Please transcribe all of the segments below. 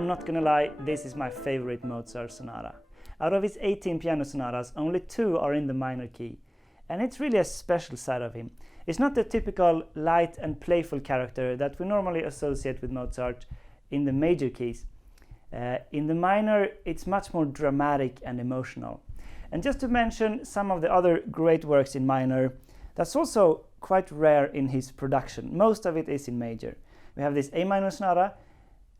I'm not gonna lie, this is my favorite Mozart sonata. Out of his 18 piano sonatas, only 2 are in the minor key. And it's really a special side of him. It's not the typical light and playful character that we normally associate with Mozart in the major keys. In the minor, it's much more dramatic and emotional. And just to mention some of the other great works in minor, that's also quite rare in his production. Most of it is in major. We have this A minor sonata,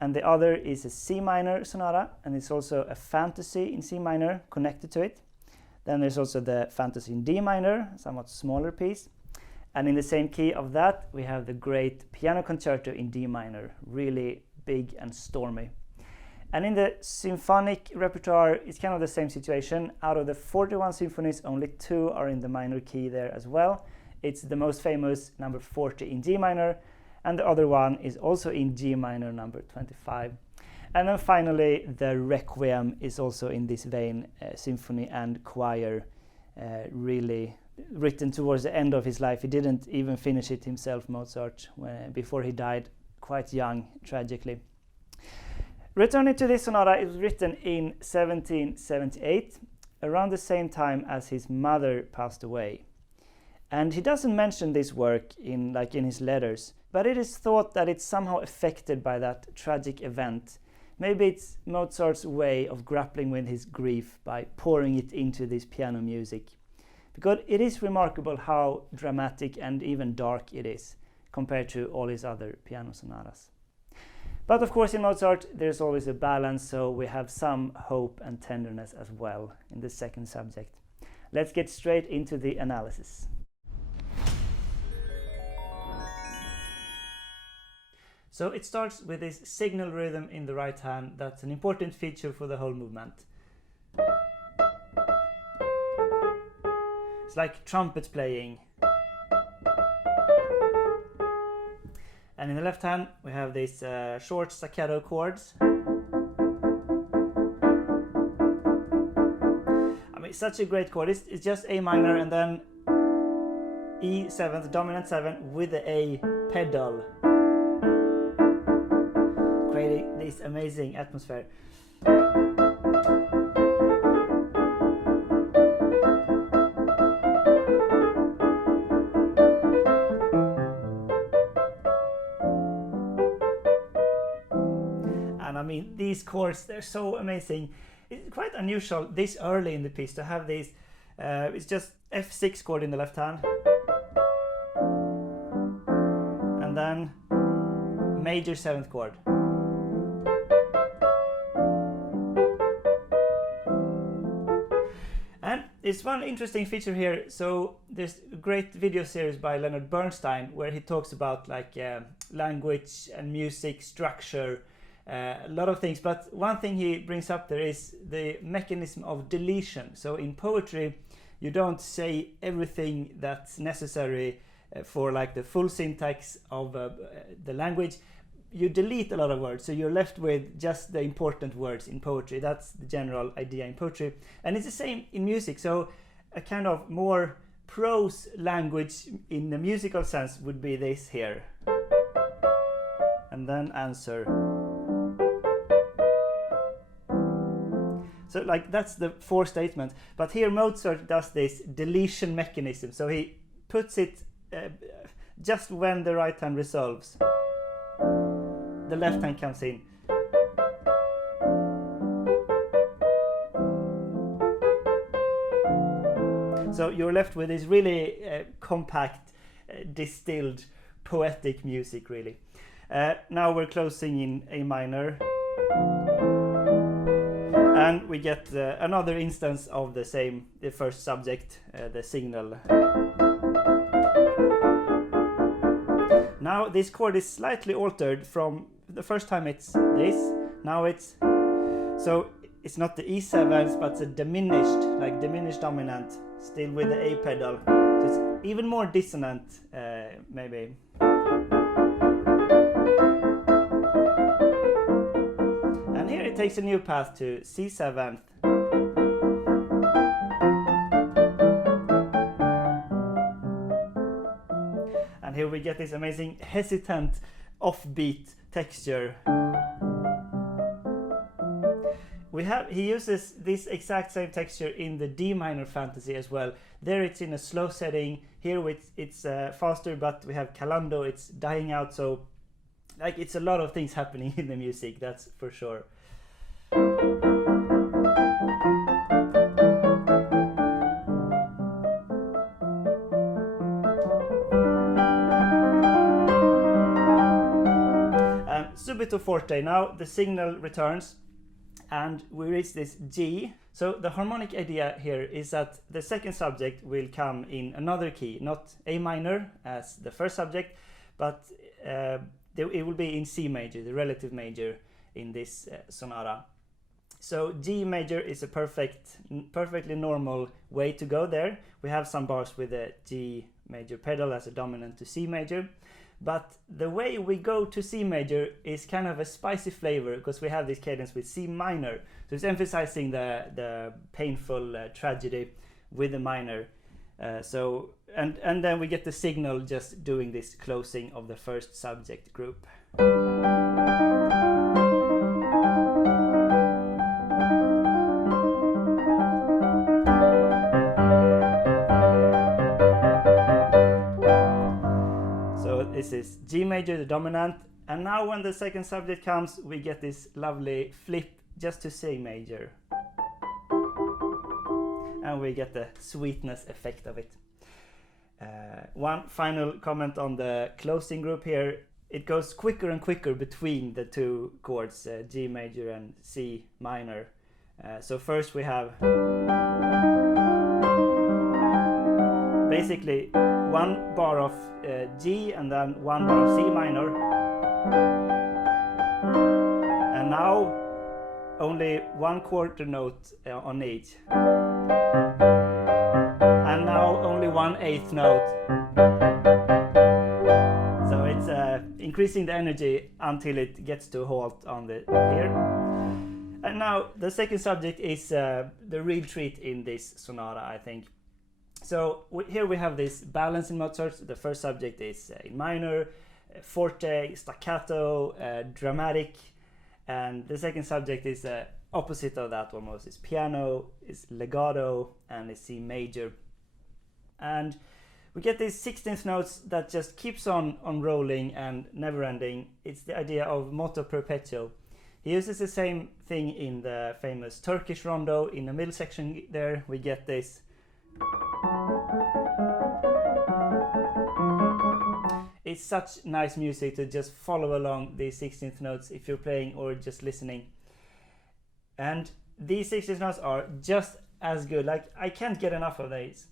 and the other is a C minor sonata, and it's also a fantasy in C minor connected to it. Then there's also the fantasy in D minor, somewhat smaller piece. And in the same key of that, we have the great piano concerto in D minor, really big and stormy. And in the symphonic repertoire, it's kind of the same situation. Out of the 41 symphonies, only 2 are in the minor key there as well. It's the most famous number 40 in G minor, and the other one is also in G minor, number 25. And then finally, the Requiem is also in this vein, symphony and choir, really written towards the end of his life. He didn't even finish it himself, Mozart, before he died quite young, tragically. Returning to this sonata, it was written in 1778, around the same time as his mother passed away. And he doesn't mention this work in his letters, but it is thought that it's somehow affected by that tragic event. Maybe it's Mozart's way of grappling with his grief by pouring it into this piano music. Because it is remarkable how dramatic and even dark it is, compared to all his other piano sonatas. But of course in Mozart there's always a balance, so we have some hope and tenderness as well in the second subject. Let's get straight into the analysis. So it starts with this signal rhythm in the right hand. That's an important feature for the whole movement. It's like trumpets playing. And in the left hand we have these short staccato chords. I mean, such a great chord. It's just A minor and then E7, dominant 7 with the A pedal, creating this amazing atmosphere. And I mean, these chords, they're so amazing. It's quite unusual this early in the piece to have these. It's just F6 chord in the left hand, and then major 7th chord. And it's one interesting feature here. So there's a great video series by Leonard Bernstein where he talks about language and music structure, a lot of things. But one thing he brings up there is the mechanism of deletion. So in poetry, you don't say everything that's necessary for the full syntax of the language. You delete a lot of words, so you're left with just the important words in poetry. That's the general idea in poetry. And it's the same in music. So a kind of more prose language in the musical sense would be this here. And then answer. So that's the 4 statements. But here Mozart does this deletion mechanism. So he puts it just when the right hand resolves, the left hand comes in. So you're left with this really compact, distilled, poetic music, really. Now we're closing in A minor. And we get another instance of the first subject, the signal. Now this chord is slightly altered from the first time it's this, now it's, so it's not the E7s, but it's a diminished dominant, still with the A pedal. So it's even more dissonant, maybe. And here it takes a new path to C7th. And here we get this amazing hesitant offbeat texture. He uses this exact same texture in the D minor fantasy as well. There it's in a slow setting. Here it's faster, but we have calando, it's dying out. So like it's a lot of things happening in the music, that's for sure. Subito forte. Now the signal returns and we reach this G. So the harmonic idea here is that the second subject will come in another key, not A minor as the first subject, but it will be in C major, the relative major in this sonata. So G major is a perfectly normal way to go there. We have some bars with a G major pedal as a dominant to C major. But the way we go to C major is kind of a spicy flavor because we have this cadence with C minor. So it's emphasizing the painful tragedy with the minor. And then we get the signal just doing this closing of the first subject group. This is G major, the dominant, and now when the second subject comes, we get this lovely flip just to C major. And we get the sweetness effect of it. One final comment on the closing group here. It goes quicker and quicker between the two chords, G major and C minor. So first we have basically one bar of G and then one bar of C minor. And now only one quarter note on each. And now only 1/8 note. So it's increasing the energy until it gets to a halt on the here. And now the second subject is the real treat in this sonata, I think. So here we have this balance in Mozart. The first subject is in minor, forte, staccato, dramatic, and the second subject is opposite of that almost. It's piano, it's legato, and it's C major. And we get these 16th notes that just keeps on rolling and never ending. It's the idea of moto perpetuo. He uses the same thing in the famous Turkish Rondo. In the middle section there we get this. It's such nice music to just follow along these 16th notes if you're playing or just listening. And these 16th notes are just as good. Like, I can't get enough of these.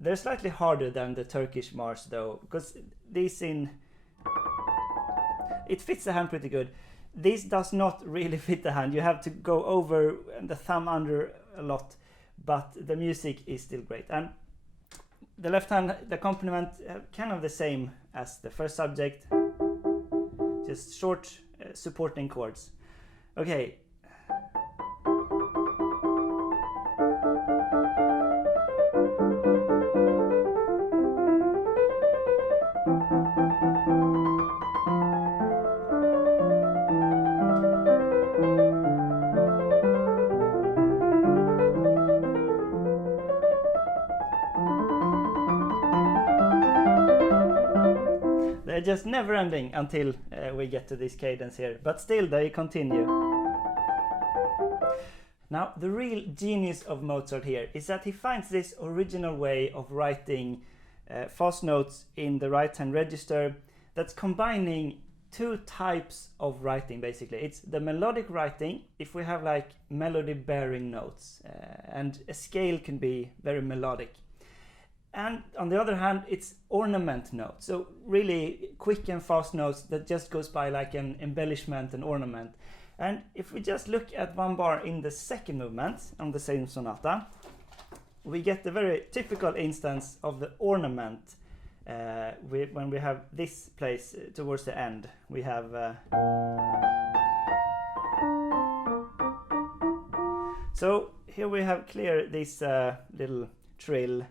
They're slightly harder than the Turkish march though, because these it fits the hand pretty good. This does not really fit the hand. You have to go over the thumb under a lot, but the music is still great. And the left hand, the accompaniment, kind of the same as the first subject, just short supporting chords. Okay. Just never ending until we get to this cadence here, but still they continue. Now the real genius of Mozart here is that he finds this original way of writing fast notes in the right hand register that's combining two types of writing basically. It's the melodic writing, if we have like melody bearing notes, and a scale can be very melodic. And on the other hand, it's ornament notes, so really quick and fast notes that just goes by like an embellishment and ornament. And if we just look at one bar in the second movement on the same sonata, we get the very typical instance of the ornament when we have this place towards the end. We have so here we have clear this little trill.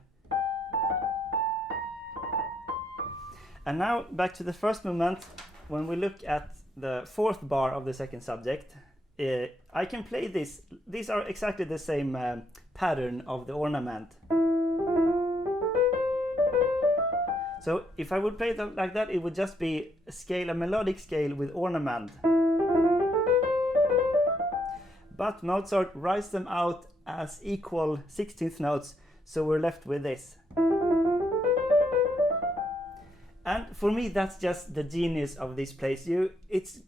And now back to the first movement. When we look at the fourth bar of the second subject, I can play this. These are exactly the same pattern of the ornament. So if I would play it like that, it would just be a scale, a melodic scale with ornament. But Mozart writes them out as equal 16th notes, so we're left with this. And for me, that's just the genius of this place. It's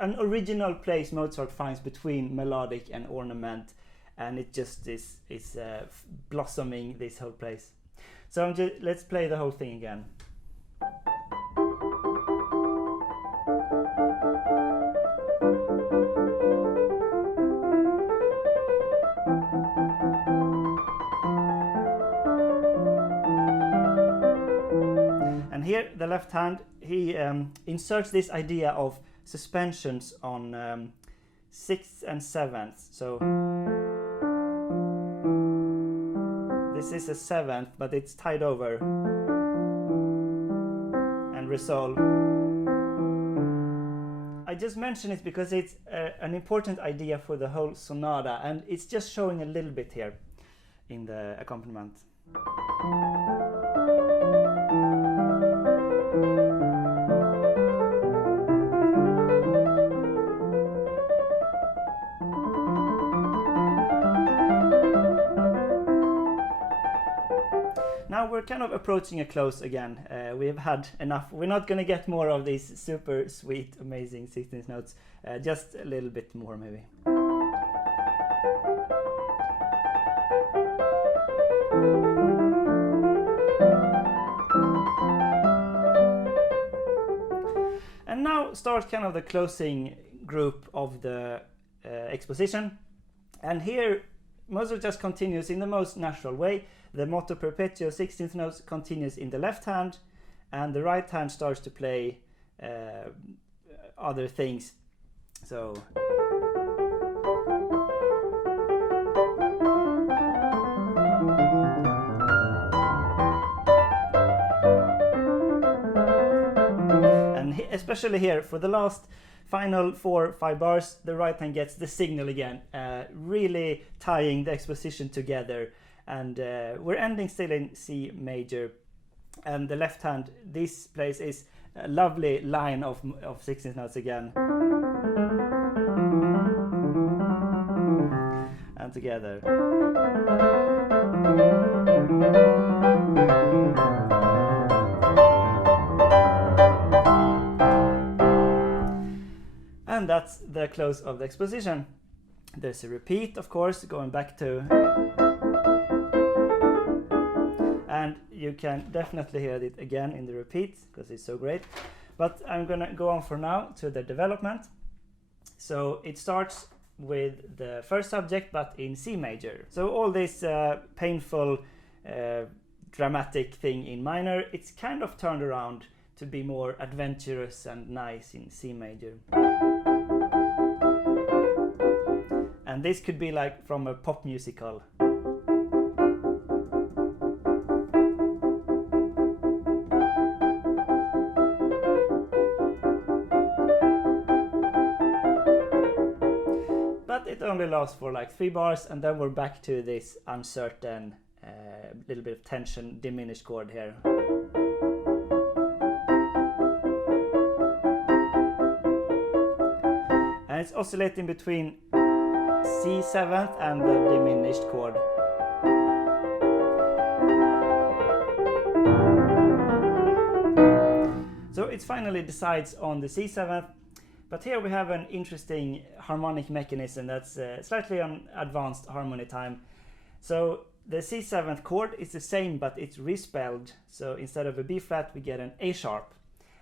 an original place Mozart finds between melodic and ornament, and it just is blossoming this whole place. So let's play the whole thing again. And here, the left hand, he inserts this idea of suspensions on 6th and 7th. So this is a 7th, but it's tied over and resolve. I just mention it because it's an important idea for the whole sonata, and it's just showing a little bit here in the accompaniment. Now we're kind of approaching a close again. We've had enough. We're not going to get more of these super sweet, amazing 16th notes. Just a little bit more maybe. And now starts kind of the closing group of the exposition. And here Mozart just continues in the most natural way. The moto perpetuo 16th notes continues in the left hand, and the right hand starts to play other things. So and especially here for the last final 4 or 5 bars, the right hand gets the signal again, really tying the exposition together. And we're ending still in C major, and the left hand, this place is a lovely line of 16th notes again. And together. And that's the close of the exposition. There's a repeat, of course, going back to... And you can definitely hear it again in the repeat because it's so great. But I'm going to go on for now to the development. So it starts with the first subject, but in C major. So all this painful, dramatic thing in minor, it's kind of turned around to be more adventurous and nice in C major. And this could be like from a pop musical. It only lasts for like 3 bars, and then we're back to this uncertain, little bit of tension, diminished chord here. And it's oscillating between C7th and the diminished chord. So it finally decides on the C7th. But here we have an interesting harmonic mechanism that's slightly on advanced harmony time. So the C7th chord is the same, but it's respelled. So instead of a B flat, we get an A sharp.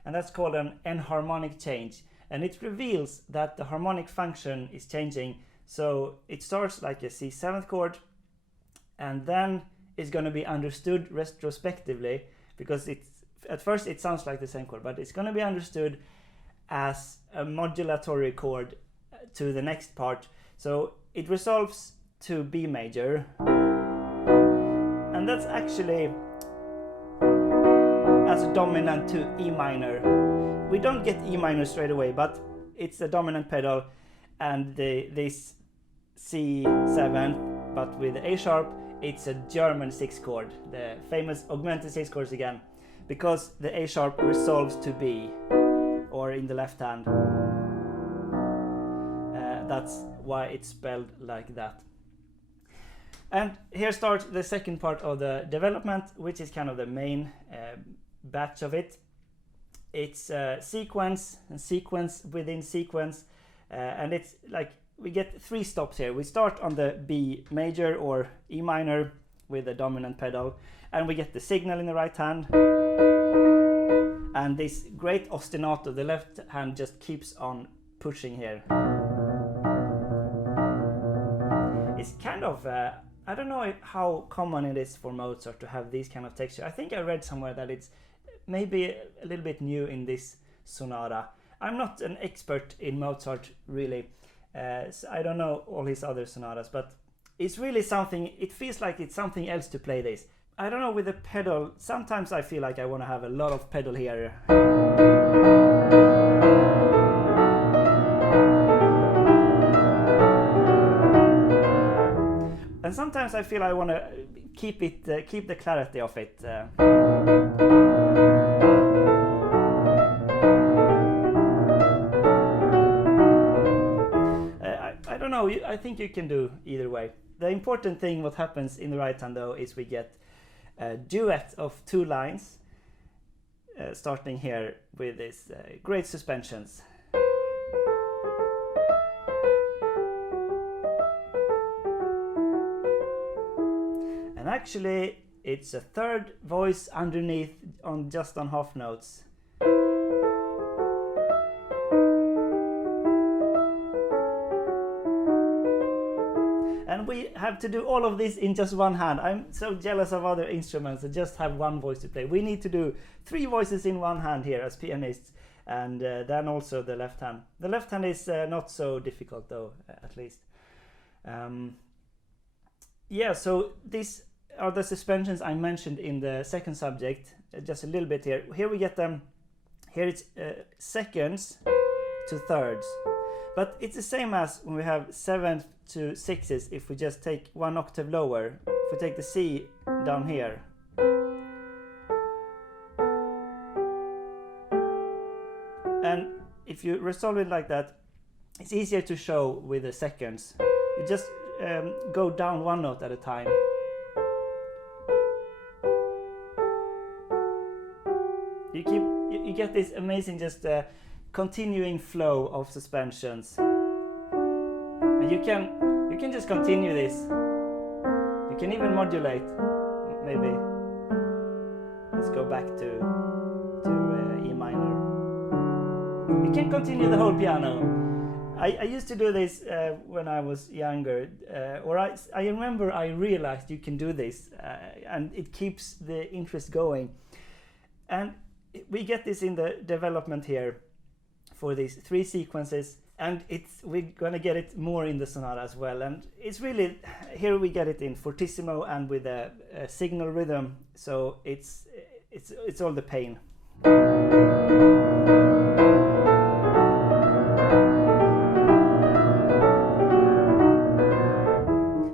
And that's called an enharmonic change. And it reveals that the harmonic function is changing. So it starts like a C7th chord, and then it's going to be understood retrospectively, because at first it sounds like the same chord, but it's going to be understood as a modulatory chord to the next part. So it resolves to B major, and that's actually as a dominant to E minor. We don't get E minor straight away, but it's a dominant pedal, and this C7, but with A sharp, it's a German 6 chord, the famous augmented 6 chords again, because the A sharp resolves to B, or in the left hand. That's why it's spelled like that. And here starts the second part of the development, which is kind of the main batch of it. It's sequence and sequence within sequence, and it's like we get 3 stops here. We start on the B major or E minor with the dominant pedal, and we get the signal in the right hand, and this great ostinato, the left hand just keeps on pushing here. It's kind of I don't know how common it is for Mozart to have these kind of texture. I think I read somewhere that it's maybe a little bit new in this sonata. I'm not an expert in Mozart really, so I don't know all his other sonatas, but it's really something, it feels like it's something else to play this. I don't know, with the pedal, sometimes I feel like I want to have a lot of pedal here. And sometimes I feel I want to keep the clarity of it. I don't know. I think you can do either way. The important thing, what happens in the right hand though, is we get a duet of 2 lines, starting here with this great suspensions. Actually, it's a third voice underneath just on half notes. And we have to do all of this in just one hand. I'm so jealous of other instruments that just have one voice to play. We need to do 3 voices in one hand here as pianists, and then also the left hand. The left hand is not so difficult though, at least. Yeah, so these are the suspensions I mentioned in the second subject, just a little bit here. Here we get them, here it's seconds to thirds. But it's the same as when we have 7th to 6s if we just take 1 octave lower. If we take the C down here. And if you resolve it like that, it's easier to show with the seconds. You just go down 1 note at a time. You get this amazing just continuing flow of suspensions, and you can just continue this. You can even modulate. Maybe let's go back to E minor. You can continue the whole piano. I used to do this when I was younger, or I remember I realized you can do this, and it keeps the interest going. And we get this in the development here for these 3 sequences, and we're gonna get it more in the sonata as well. And it's really, here we get it in fortissimo and with a signal rhythm, so it's all the pain.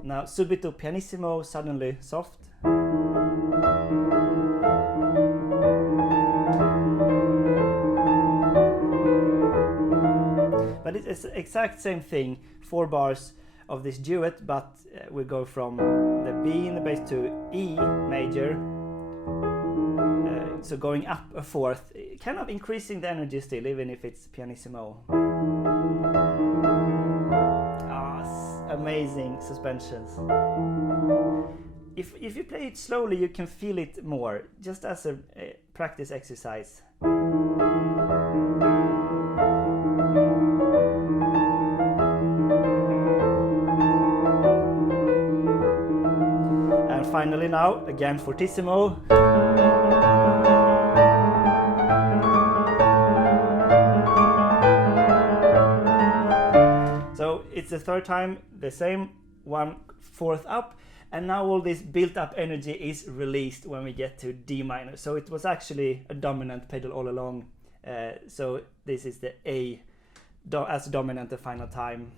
Now subito pianissimo, suddenly soft. But it's the exact same thing, 4 bars of this duet, but we go from the B in the bass to E major, so going up a 4th, kind of increasing the energy still, even if it's pianissimo. Amazing suspensions. If you play it slowly, you can feel it more, just as a practice exercise. And finally now, again fortissimo. So it's the 3rd time, the same, 1/4 up, and now all this built up energy is released when we get to D minor. So it was actually a dominant pedal all along, so this is the A as dominant the final time.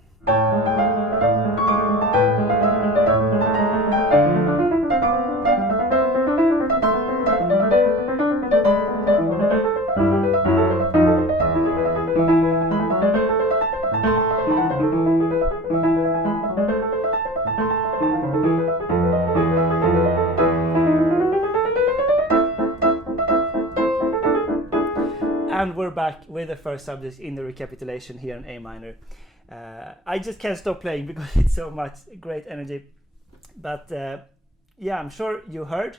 And we're back with the first subject in the recapitulation here in A minor. I just can't stop playing because it's so much great energy. But yeah, I'm sure you heard.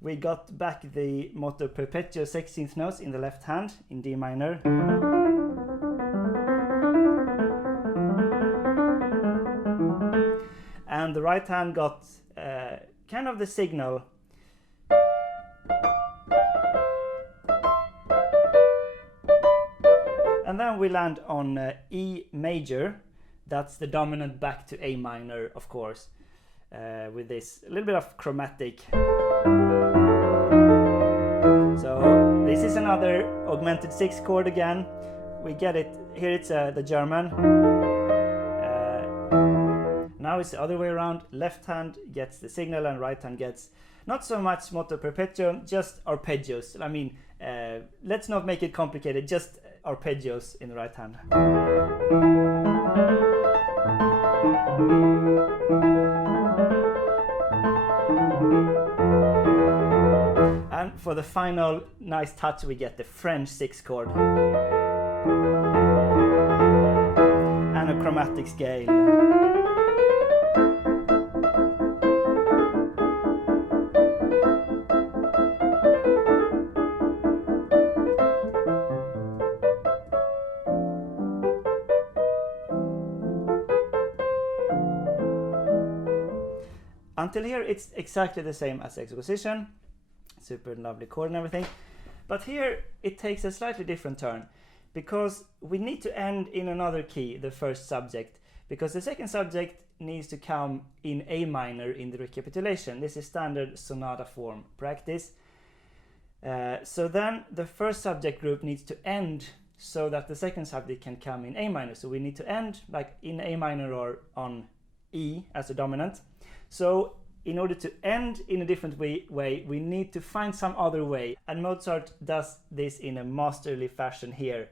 We got back the moto perpetuo 16th notes in the left hand in D minor. And the right hand got kind of the signal. And then we land on E major. That's the dominant back to A minor, of course, with this little bit of chromatic. So this is another augmented 6th chord again. We get it, here it's the German. Now it's the other way around. Left hand gets the signal and right hand gets not so much moto perpetuo, just arpeggios. I mean, let's not make it complicated, just arpeggios in the right hand. And for the final nice touch, we get the French 6th chord and a chromatic scale. Until here it's exactly the same as Exposition, super lovely chord and everything, but here it takes a slightly different turn because we need to end in another key, the first subject, because the second subject needs to come in A minor in the recapitulation. This is standard sonata form practice. So then the first subject group needs to end so that the second subject can come in A minor. So we need to end like in A minor or on E as a dominant. So in order to end in a different way, we need to find some other way. And Mozart does this in a masterly fashion here.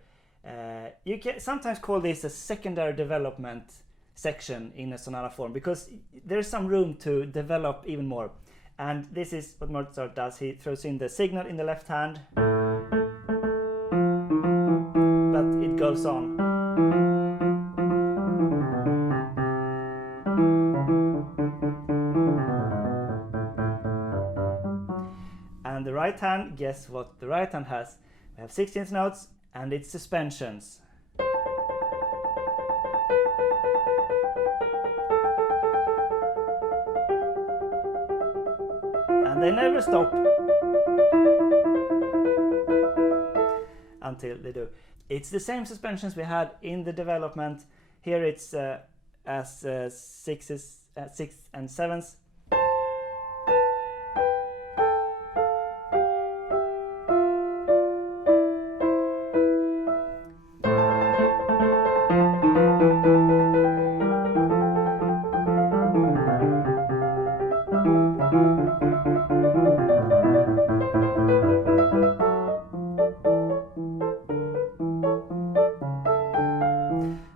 You can sometimes call this a secondary development section in a sonata form because there's some room to develop even more. And this is what Mozart does. He throws in the signal in the left hand, but it goes on. And the right hand, guess what the right hand has? We have 16th notes and it's suspensions. And they never stop until they do. It's the same suspensions we had in the development. Here it's as 6s and 7s.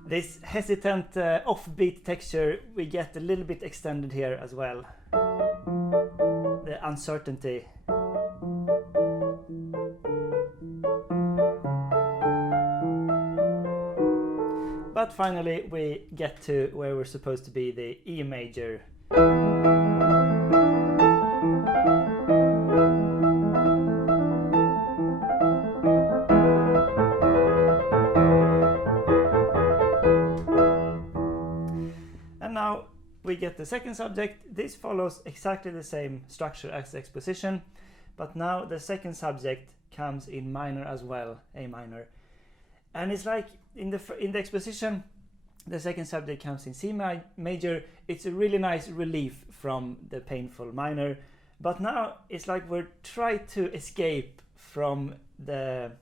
This hesitant offbeat texture we get a little bit extended here as well. The uncertainty. But finally we get to where we're supposed to be, the E major. We get the second subject. This follows exactly the same structure as Exposition, but now the second subject comes in minor as well, A minor. And it's like in the Exposition, the second subject comes in C major. It's a really nice relief from the painful minor, but now it's like we're trying to escape from the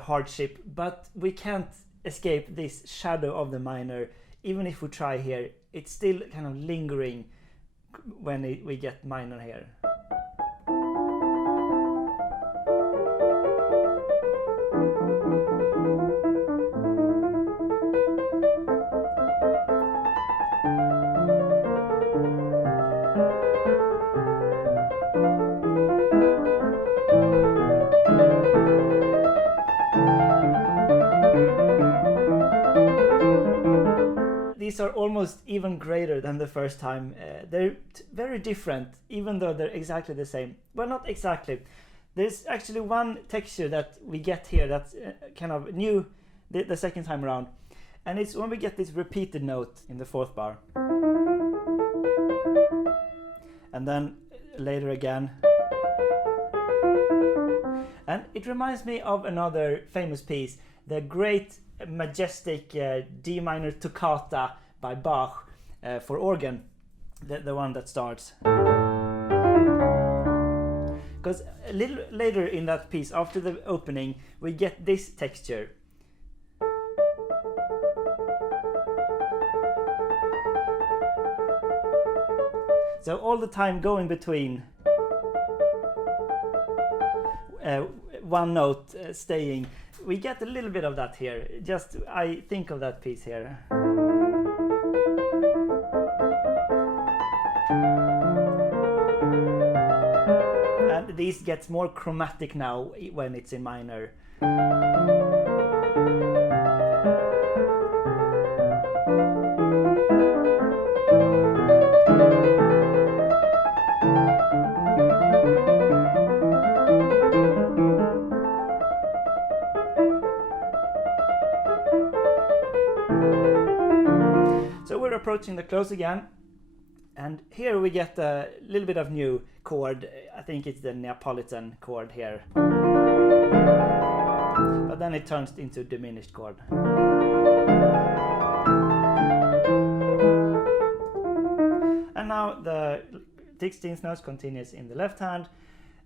hardship, but we can't escape this shadow of the minor. Even if we try here, it's still kind of lingering when we get minor here. These are almost even greater than the first time. They're very different, even though they're exactly the same. Well, not exactly. There's actually one texture that we get here that's kind of new the second time around. And it's when we get this repeated note in the fourth bar. And then later again. And it reminds me of another famous piece, the great majestic D minor Toccata by Bach for organ, the one that starts. Because a little later in that piece, after the opening, we get this texture. So all the time going between one note staying. We get a little bit of that here. Just I think of that piece here. And this gets more chromatic now when it's in minor. So we're approaching the close again, and here we get a little bit of new chord. I think it's the Neapolitan chord here, but then it turns into diminished chord. And now the 16th note continues in the left hand,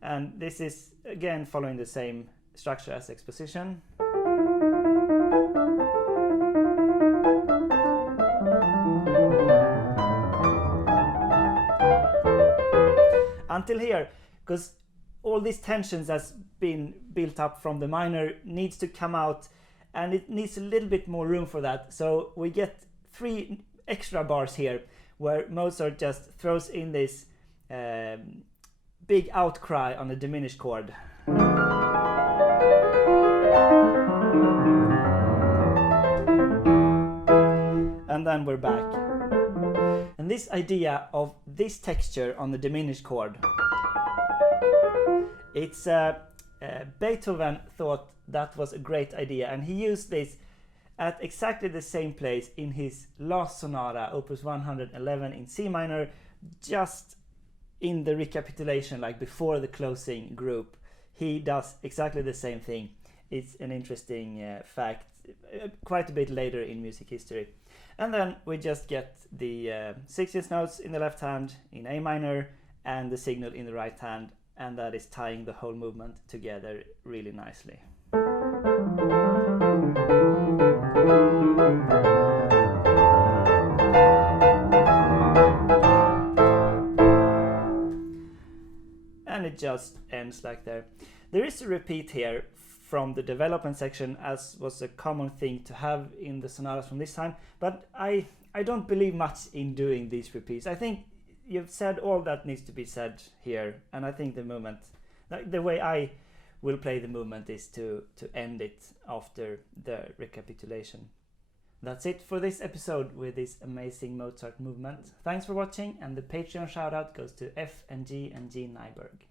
and this is again following the same structure as Exposition. Until here, because all these tensions that's been built up from the minor needs to come out, and it needs a little bit more room for that. So we get 3 extra bars here where Mozart just throws in this big outcry on the diminished chord. And then we're back. And this idea of this texture on the diminished chord, it's Beethoven thought that was a great idea, and he used this at exactly the same place in his last sonata, opus 111 in C minor, just in the recapitulation, like before the closing group. He does exactly the same thing. It's an interesting fact, quite a bit later in music history. And then we just get the 16th notes in the left hand in A minor and the signal in the right hand, and that is tying the whole movement together really nicely. And it just ends like there. There is a repeat here from the development section, as was a common thing to have in the sonatas from this time, but I don't believe much in doing these repeats. I think you've said all that needs to be said here, and I think the movement, like the way I will play the movement, is to end it after the recapitulation. That's it for this episode with this amazing Mozart movement. Thanks for watching, and the Patreon shout out goes to F and G Nyberg.